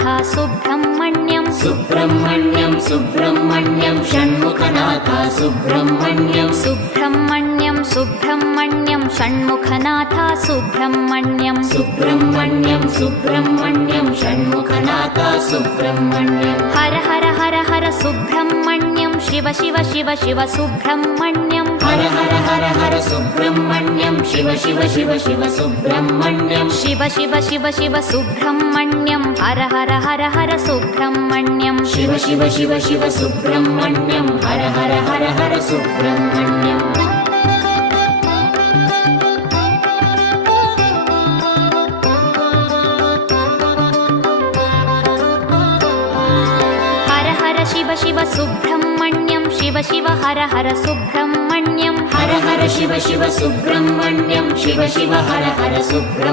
Shanmukhanath Subrahmanyam Subrahmanyam Subrahmanyam Shanmukhanath Subrahmanyam Subrahmanyam Subrahmanyam Shanmukhanath Subrahmanyam Subrahmanyam Subrahmanyam Shanmukhanath Subrahmanyam Har Har Har Har Subrahmanyam Shiva Shiva Shiva Shiva Subrahmanyam Har Har Har Har Subrahmanyam Shiva Shiva Shiva Shiva Subrahmanyam Shiva Shiva Shiva Shiva Subrahmanyam Har Har Har Har Subrahmanyam Shiva Shiva Shiva Shiva Subrahmanyam Har Har Har Har Subrahmanyam Har Har Shiva Shiva Subrahmanyam Shiva Shiva Har Har Subrahmanyam Har Har Shiva Shiva Subrahmanyam Shiva Shiva Har Har Subrahmanyam